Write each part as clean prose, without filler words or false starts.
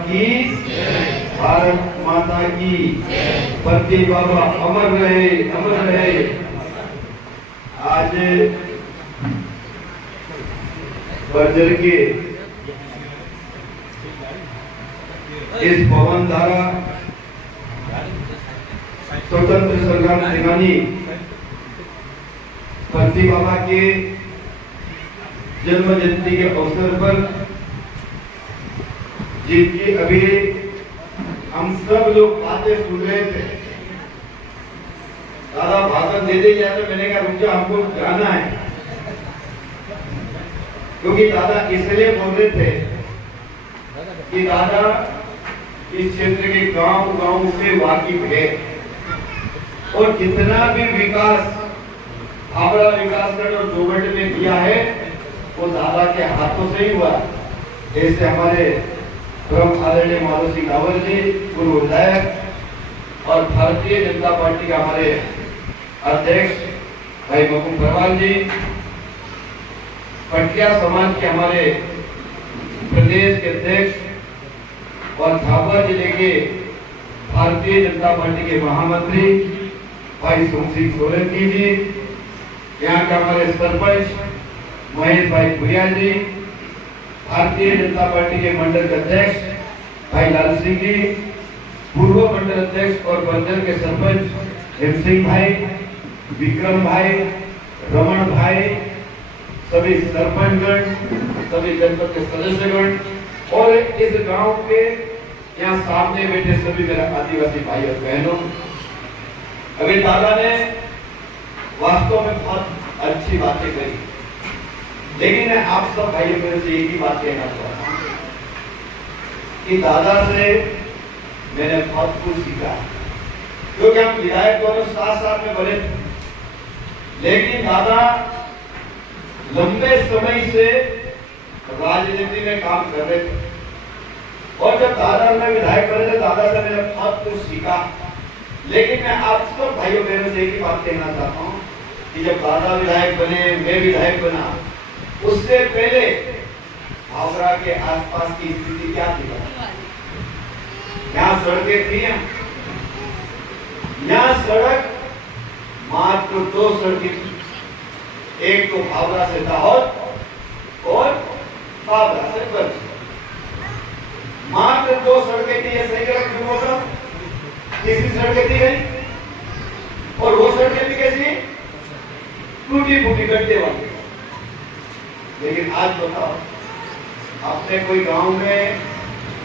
की, भारत माता की। परती बाबा अमर रहे, अमर रहे। आज बर्जर के इस पवन धारा स्वतंत्र संग्राम सेनानी परती बाबा के जन्म जयंती के अवसर पर जिनकी अभी हम सब लोग बातें सुन रहे थे, दादा भाषण दे गया तो मैंने कहा रुक जाओ, हमको जाना है, क्योंकि दादा इसलिए बोल रहे थे कि दादा इस क्षेत्र के गांव से वाकिफ है और जितना भी विकास हावड़ा विकासखंड और जोगढ़ में किया है वो दादा के हाथों से ही हुआ। जैसे हमारे परम आदरणीय माधव सिंह रावत जी पूर्व विधायक और भारतीय जनता पार्टी के हमारे अध्यक्ष भाई मुकुंद परवाल जी, पटिया समाज के हमारे प्रदेश के अध्यक्ष और झाबुआ जिले के भारतीय जनता पार्टी के महामंत्री भाई सुमसिंह सोलंकी जी, यहाँ के हमारे सरपंच महेश भाई भुरिया जी, भारतीय जनता पार्टी के मंडल अध्यक्ष भाई लाल सिंह जी, पूर्व मंडल अध्यक्ष और बर्जर के सरपंच हेम सिंह भाई, विक्रम भाई, रमन भाई, सभी सरपंचगण, सभी जनपद के सदस्यगण और इस गांव के यहाँ सामने बैठे सभी मेरा आदिवासी भाई और बहनों, अभी दादा ने वास्तव में बहुत अच्छी बातें कही, लेकिन मैं आप सब भाइयों मेरे से एक ही बात कहना चाहता हूँ कि दादा से मैंने बहुत कुछ सीखा, क्योंकि हम विधायक दोनों साथ साथ में बने थे, लेकिन दादा लंबे समय से राजनीति में काम कर रहे थे और जब दादा में विधायक बने थे दादा से मैंने बहुत कुछ सीखा। लेकिन मैं आप सब भाइयों बहनों से एक ही बात कहना चाहता हूँ कि जब दादा विधायक बने, मैं विधायक बना, उससे पहले हावड़ा के आसपास की स्थिति क्या थी? यहाँ सड़कें थी, यहाँ सड़क मात्र 2 सड़कें थी, एक तो हावड़ा से दाहोद और हावड़ा से बर्ज, मात्र 2 सड़कें थी। ये सही गलत क्यों होगा? तीसरी सड़कें थी गई और वो सड़कें भी कैसी? टूटी फूटी गड्ढे वाली। लेकिन आज बताओ, आपने कोई गांव में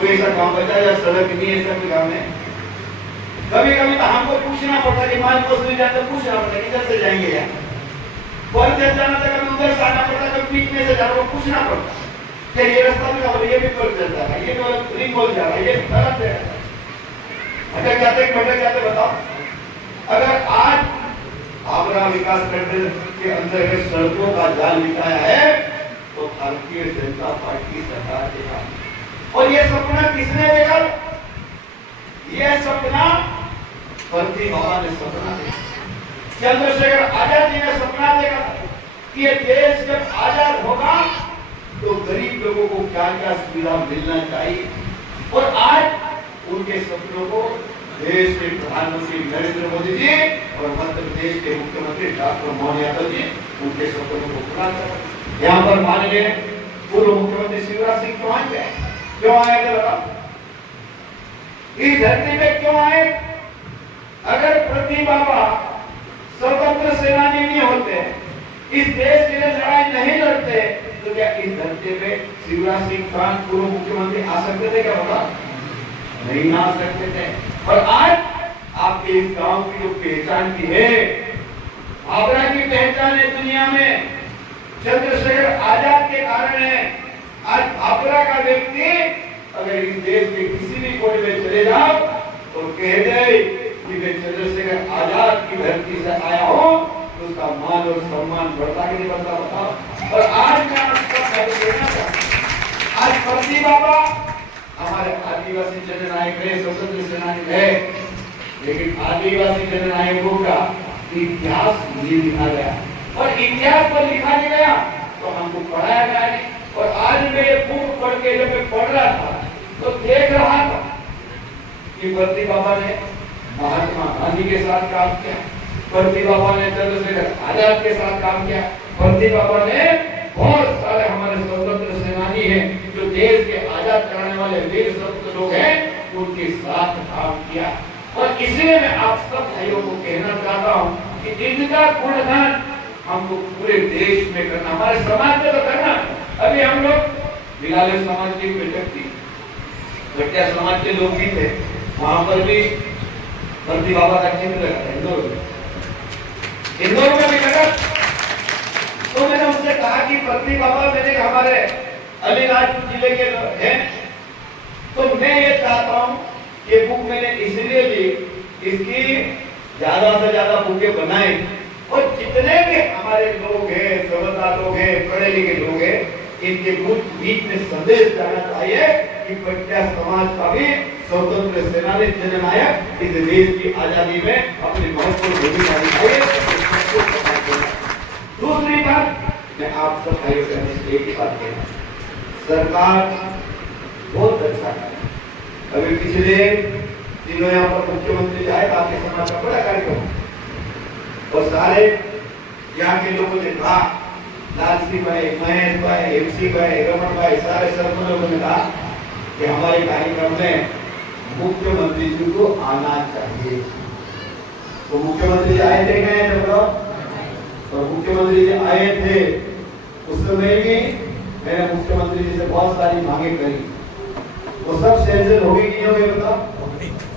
कोई ऐसा गांव बचा या सड़क नहीं है सब गांव में? कभी कभी तो हमको पूछना पड़ता कि मान को सुन जाते पूछना पड़ता किधर से जाएंगे यार, पर जाना था कभी उधर से आना पड़ता, कभी बीच में से जाना पूछना पड़ता कि ये रास्ता में और ये भी पर चलता है, ये तो रिंग बोल जा रहा है, ये गलत है। अटक जाते बताओ, अगर आज हावड़ा विकास खंड के अंतर्गत सड़कों का जाल बिछाया है तो भारतीय जनता पार्टी सरकार देगा। और ये सपना किसने देखा? ये सपना परती बाबा ने सपना देखा, चंद्रशेखर आजाद जी ने सपना देखा कि ये देश जब आजाद होगा तो गरीब लोगों को क्या क्या सुविधा मिलना चाहिए। और आज उनके सपनों को देश के प्रधानमंत्री नरेंद्र मोदी जी और मध्य प्रदेश के मुख्यमंत्री डॉक्टर मोहन यादव जी उनके सपनों को पूरा कर यहाँ पर माननीय पूर्व मुख्यमंत्री शिवराज सिंह चौहान गए। क्यों आए थे बताओ? इस धरती पे क्यों आए? अगर परती बाबा स्वतंत्र सेनानी नहीं होते, इस देश के लिए लड़ाई नहीं लड़ते, तो क्या इस धरती पे शिवराज सिंह चौहान पूर्व मुख्यमंत्री आ सकते थे? क्या बता? नहीं आ सकते थे। और आज आपके इस गांव की जो पहचान की है, हावड़ा की पहचान है दुनिया में, चंद्रशेखर आजाद के कारण है। आज हावड़ा का व्यक्ति अगर इस देश के किसी भी कोने में चले जाओ तो कह दे कि मैं चंद्रशेखर आजाद की धरती से आया हूं, तो उसका मान और सम्मान बढ़ता कि नहीं बढ़ता बताओ। और आज मैं आज परती बाबा हमारे आदिवासी जननायक है, स्वतंत्र सेनानी है, लेकिन आदिवासी जननायकों का इतिहास नहीं लिखा गया और इतिहास पर लिखा नहीं गया तो हमको पढ़ाया गया नहीं। और आज मैं ये बुक पढ़ के जब मैं पढ़ रहा था तो देख रहा था कि भर्ती बाबा ने महात्मा गांधी के साथ काम किया, भर्ती बाबा ने चंद्रशेखर आजाद के साथ काम किया, भर्ती बाबा ने बहुत सारे हमारे स्वतंत्र सेनानी हैं जो देश के आजाद कराने वाले वीर सपूत लोग हैं, उनके साथ काम किया। और इसलिए मैं आप सब भाइयों को कहना चाहता हूँ कि इनका गुणगान हमको पूरे देश में करना, हमारे समाज में तो करना। अभी हम लोग बिलाले समाज की बैठक थी, भटिया समाज के लोग भी थे, वहां पर भी भर्ती बाबा का चिन्ह लगा था इंदौर में भी लगा। तो मैंने उनसे कहा कि भर्ती बाबा मैंने हमारे अलीराजपुर जिले के हैं, तो मैं ये चाहता हूँ ये बुक मैंने इसलिए ली, इसकी ज्यादा से ज्यादा बुकें बनाए और जितने भी हमारे लोग हैं, समझदार लोग हैं, पढ़े लिखे लोग हैं, इनके बीच में संदेश जाना चाहिए कि भटिया समाज का भी स्वतंत्र सेनानी जननायक इस देश की आजादी में अपनी महत्वपूर्ण भूमिका निभाई। दूसरी बात मैं आप सब भाइयों से एक ही बात कहना, सरकार बहुत अच्छा है। अभी पिछले दिनों यहाँ पर मुख्यमंत्री आए, आपके समाज का बड़ा कार्यक्रम और सारे यहाँ के लोगों ने कहा, लाल सिंह भाई, महेश भाई, एमसी भाई, रमन भाई, सारे सरपंचों ने कहा कि हमारे कार्यक्रम में मुख्यमंत्री जी को आना चाहिए। तो मुख्यमंत्री जी आए थे क्या जब और मुख्यमंत्री जी आए थे उस समय भी मैंने मुख्यमंत्री जी से बहुत सारी मांगे करी, वो सब सेंसर हो गई कि नहीं हो गई बताओ?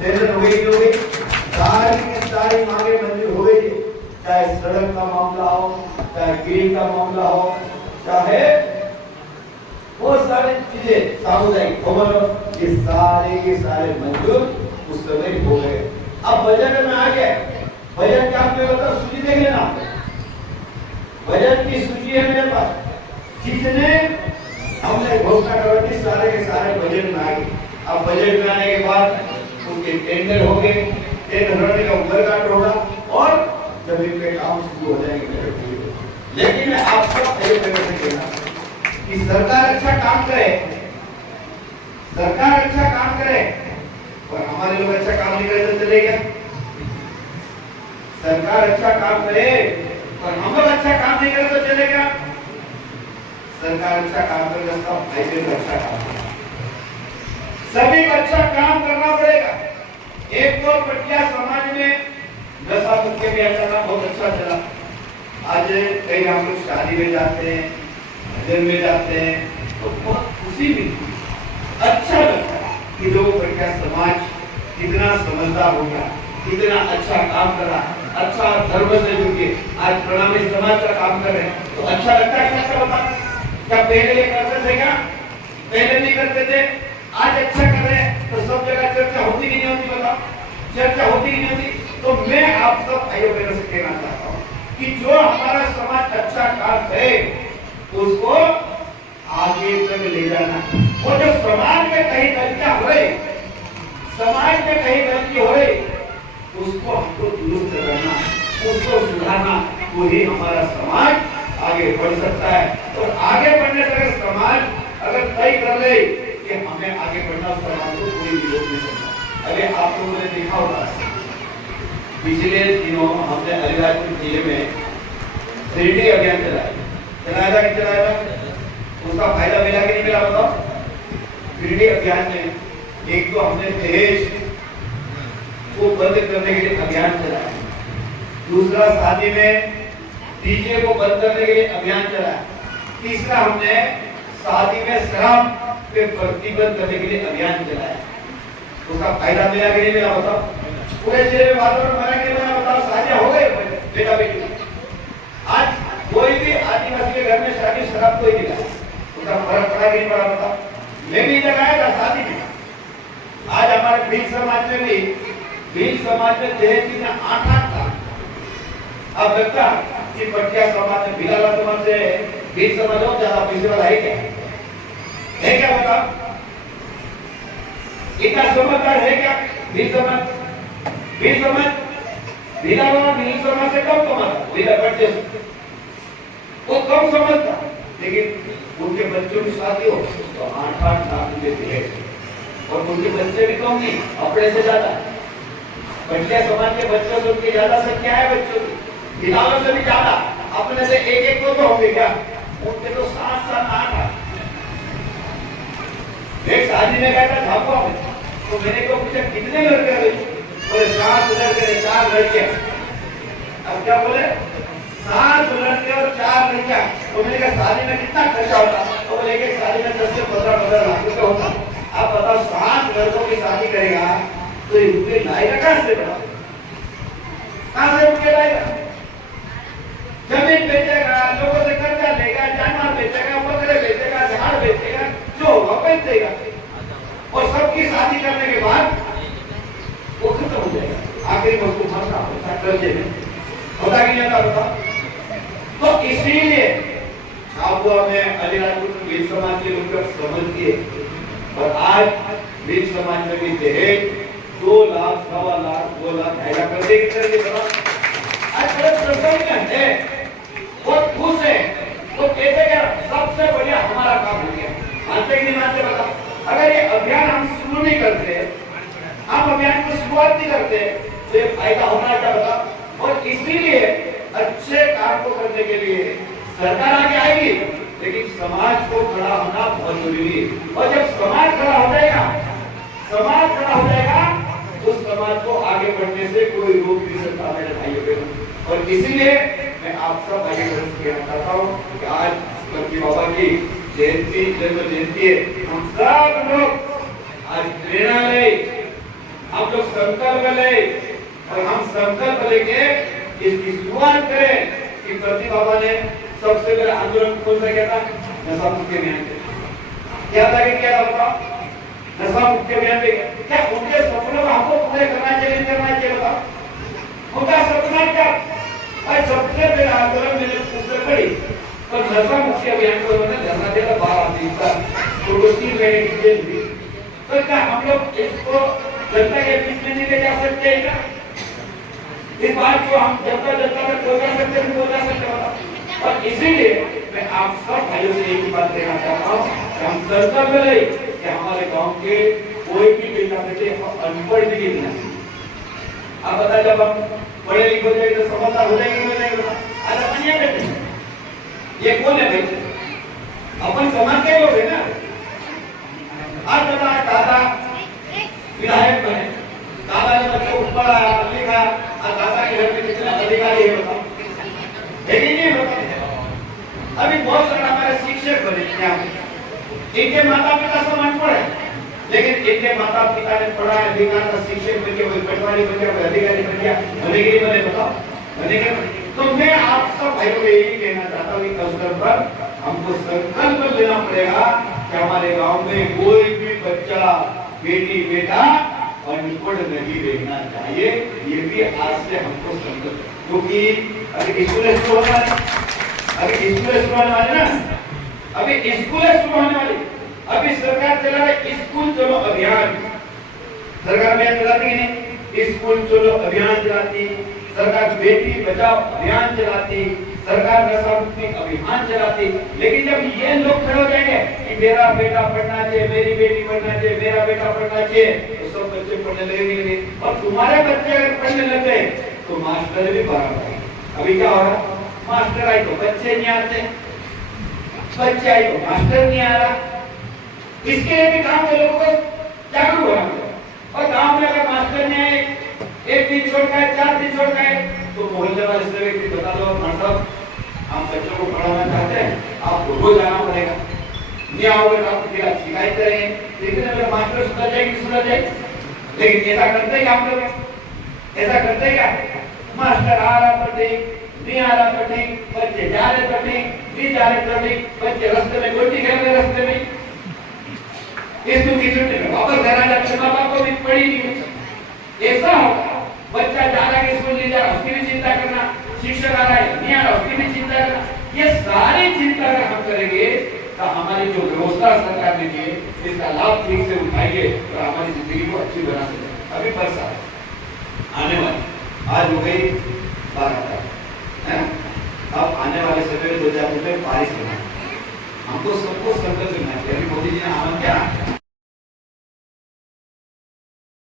सेंसर हो गई कि नहीं हो गई? सारी की सारी मांगे मंजूर हो गई, चाहे सड़क का मामला हो, चाहे गिरी का मामला हो, चाहे बहुत सारी चीजें, सामुदायिक भवन, ये सारे मंजूर उस समय हो गए। अब बजट में आ गया, बजट क्या आपने बताओ, सूची देख लेना, बजट की सूची है मेरे पास, जितने हमने घोषणा करी थी सारे के सारे बजट में आ गए। अब बजट में आने के बाद उनके टेंडर हो गए, टेंडर का उद्घाटन होगा और जमीन पे काम शुरू हो जाएंगे। लेकिन मैं आप सब कहना कि सरकार अच्छा काम करे, सरकार अच्छा काम करे और हमारे लोग अच्छा काम नहीं करे तो चलेगा? सरकार अच्छा काम करे और हम लोग अच्छा काम नहीं करे तो चलेगा? सरकार अच्छा काम करेगा, सब भाई को अच्छा काम करेगा, सभी को अच्छा काम करना पड़ेगा। एक तो भटिया समाज में नशा मुक्ति अभियान चलना बहुत अच्छा चला। आज कई हम लोग शादी में जाते हैं, भजन में जाते हैं, तो बहुत खुशी मिलती है, अच्छा लगता है कि लोग भटिया समाज कितना समझदार हो गया, कितना अच्छा काम कर रहा है, अच्छा धर्म से जुड़ के आज प्रणामी समाज का काम कर रहे हैं, तो अच्छा लगता है। क्या बता, क्या पहले ये करते थे क्या? पहले नहीं करते थे, आज अच्छा कर रहे हैं तो सब जगह चर्चा होती कि नहीं होती? बताओ, चर्चा होती कि नहीं होती? तो मैं आप सब भाइयों बहनों से कहना चाहता हूँ कि जो हमारा समाज अच्छा काम करे उसको आगे तक ले जाना, और जो समाज में कहीं गलतियां हो रही, समाज में कहीं गलती हो रही, उसको हमको दुरुस्त करना, उसको सुधारना, तो ही हमारा समाज आगे बढ़ सकता है। और आगे बढ़ने से अगर समाज अगर तय कर ले कि हमें आगे बढ़ना, समाज को कोई भी रोक नहीं सकता। अभी आप लोगों ने देखा होगा पिछले दिनों हमने अलीराजपुर जिले में 3D अभियान चलाया था कि चलाया था? उसका फायदा मिला कि नहीं मिला बताओ? 3D अभियान में एक तो हमने दहेज को बंद करने के लिए अभियान चलाया, दूसरा शादी में डीजे को बंद करने के लिए अभियान चलाया, तीसरा हमने शादी में शराब पे प्रतिबंध करने के लिए अभियान चलाया। उसका फायदा मिला कि नहीं मिला बताओ? पूरे जिले में वातावरण बना के बना बताओ, शादियां हो गई बेटा बेटी। आज कोई भी आदिवासी के घर में शादी शराब कोई नहीं लगा, उसका फर्क पड़ा कि नहीं पड़ा बताओ? मैं भी लगाया था शादी में। आज हमारे भील समाज में भी, भील समाज में दहेज की 8 था। अब लगता कि भटिया समाज में, भिलाला समाज से भील समाज और ज्यादा पैसे वाला है क्या? है क्या बताओ? इतना समझदार है क्या भील समाज? भील समाज भिलाला भील समाज से कम कमाता, भीला भटिया वो कम समझता, लेकिन उनके बच्चों की शादी हो तो 8-8 लाख रुपए दहेज। और उनके बच्चे भी कम नहीं, अपने से ज्यादा। बंटिया समाज के बच्चों से उनकी ज्यादा संख्या है, बच्चों की बिलालों से भी ज्यादा। अपने से एक एक तो होंगे क्या, उनके तो 7-7 8। एक शादी में गया था झापुआ में, तो मैंने को पूछा कितने लड़के हैं, बोले 7 लड़के 4 लड़कियां। अब क्या बोले 7 लड़के और 4 लड़कियां। तो मैंने कहा शादी में कितना खर्चा होता, तो बोले कि शादी में 10 से 15 लाख रुपए होता। आप बताओ 7 लड़कों की शादी करेगा तो ये रुपये लाएगा कहां से, बताओ कहां से रुपये लाएगा। जमीन बेचेगा, लोगों से कर्जा लेगा, जानवर बेचेगा, बकरे बेचेगा, झाड़ बेचेगा, जो होगा बेच देगा, और सबकी शादी करने के बाद वो खत्म हो जाएगा। आखिर में उसको मरना होता है कर्जे में, होता कि नहीं होता। तो इसीलिए झाबुआ में अलीराजपुर भील समाज के लोग समझ दिए, और आज भील समाज में भी दहेज 2 लाख, 2.25 लाख, 2 लाख, 2.5 लाख कर देगी। आज बड़े प्रसन्न है, बहुत खुश है, वो कहते हैं सबसे बढ़िया हमारा काम हो गया। मानते कि नहीं मानते बताओ। अगर ये अभियान हम शुरू नहीं करते, हम अभियान की शुरुआत नहीं करते, तो ये फायदा होना क्या बताओ। और इसीलिए अच्छे काम को करने के लिए सरकार आगे आएगी, लेकिन समाज को खड़ा होना बहुत जरूरी है। और जब समाज खड़ा हो जाएगा, समाज खड़ा हो जाएगा, उस समाज को आगे बढ़ने से कोई रोक नहीं सकता मेरे भाइयों बहनों। और इसीलिए मैं आप सब आगे कहना चाहता हूँ कि आज गणपति बाबा की जयंती, जन्म जयंती है, हम सब लोग आज प्रेरणा ले, हम लोग संकल्प ले, और हम संकल्प लेके इसकी शुरुआत करें कि गणपति बाबा ने सबसे पहले आंदोलन कौन सा किया था, नशा मुक्ति अभियान क्या था, क्या था नशा मुक्ति अभियान पे। क्या उनके सपनों को हमको पूरे करना चाहिए, नहीं करना चाहिए बताओ। उनका सपना क्या, और सबसे पहले आंदोलन मैंने पुस्तक पढ़ी, और नशा मुक्ति अभियान को उन्होंने धरना दिया 12 दिन का, तो 3 महीने की जेल थी। तो क्या हम लोग इसको जनता के बीच में नहीं ले जा सकते हैं क्या? इस बात को हम जनता में पहुंचा सकते हैं, पहुंचा सकते हैं। और इसीलिए मैं आप सब भाइयों से एक ही बात कहना चाहता हूँ कि हम संकल्प लें कि हमारे गांव के कोई भी बेटा बेटे अनपढ़ भी नहीं। आप बता, जब हम पढ़े लिखे हो जाएंगे तो समझदार हो जाएंगे, नहीं जाएंगे। आज अपन ये बेटे ये कौन है भाई, अपन समाज के लोग है ना। आज बता, दादा विधायक बने, दादा ने बच्चों को पढ़ाया लिखा, और दादा के घर में कितने अधिकारी है बताओ, है कि नहीं बताओ। अभी बहुत सारे हमारे शिक्षक बने, इनके माता पिता सब अनपढ़ है, लेकिन इनके माता पिता ने पढ़ाया लिखा था, शिक्षक बन गया, कोई पटवारी बन गया, कोई अधिकारी बन गया, बनेगे नहीं बने बताओ, बनेगे। तो मैं आप सब भाइयों को यही कहना चाहता हूँ कि अवसर पर हमको संकल्प लेना पड़ेगा कि हमारे गांव में कोई भी बच्चा बेटी बेटा अनपढ़ नहीं रहना चाहिए। ये भी आज से हमको संकल्प, क्योंकि अभी स्कूल शुरू होने वाले, अभी स्कूल शुरू होने वाले ना, अभी स्कूल शुरू होने वाली। अभी सरकार चला रही स्कूल चलो अभियान, सरकार अभियान चलाती है नहीं, स्कूल चलो अभियान चलाती, सरकार बेटी बचाओ अभियान चलाती, सरकार नशा मुक्ति अभियान चलाती। लेकिन जब ये लोग खड़े हो जाएंगे कि मेरा बेटा पढ़ना चाहिए, मेरी बेटी पढ़ना चाहिए, मेरा बेटा पढ़ना चाहिए, तो सब बच्चे पढ़ने लगेंगे। और तुम्हारे बच्चे अगर पढ़ने लग गए तो मास्टर भी बराबर है। अभी क्या हो रहा, मास्टर आए तो बच्चे नहीं आते, बच्चे आए तो मास्टर नहीं आ रहा। इसके लिए भी काम के लोगों को जागरूक होना पड़ेगा। और गांव में अगर मास्टर ने 1 दिन छोड़ गए, 4 दिन छोड़ गए, तो मोहल्ले वाले से व्यक्ति बता दो, मतलब हम बच्चों को पढ़ाना चाहते हैं, आपको रोज आना पड़ेगा, नहीं आओगे तो आपको फिर शिकायत करेंगे। लेकिन अगर मास्टर सुधर जाएगी, सुधर जाएगी, लेकिन ऐसा करते हैं हम लोग, ऐसा करते हैं क्या? मास्टर आ रहा तो ठीक, नहीं आ रहा तो ठीक, बच्चे जा रहे तो ठीक, नहीं जा रहे तो ठीक, बच्चे रास्ते में गोटी खेल रहे, रास्ते में स्कूल की छुट्टी में वापस घर आ जाते, माँ बाप को भी पढ़ी नहीं। ऐसा होगा, बच्चा जा रहा है स्कूल नहीं जा रहा, उसकी भी चिंता करना, शिक्षक आ रहा है नहीं आ रहा, उसकी भी चिंता करना। ये सारी चिंता अगर हम करेंगे तो हमारी जो व्यवस्था सरकार ने दी है, इसका लाभ ठीक से उठाएंगे तो हमारी जिंदगी को अच्छी बना सकते। अभी बरसात आने वाली, आज हो गई 12 तारीख, अब आने वाले समय में 2000 में बारिश होना, हमको सबको संकल्प लेना चाहिए। अभी मोदी जी ने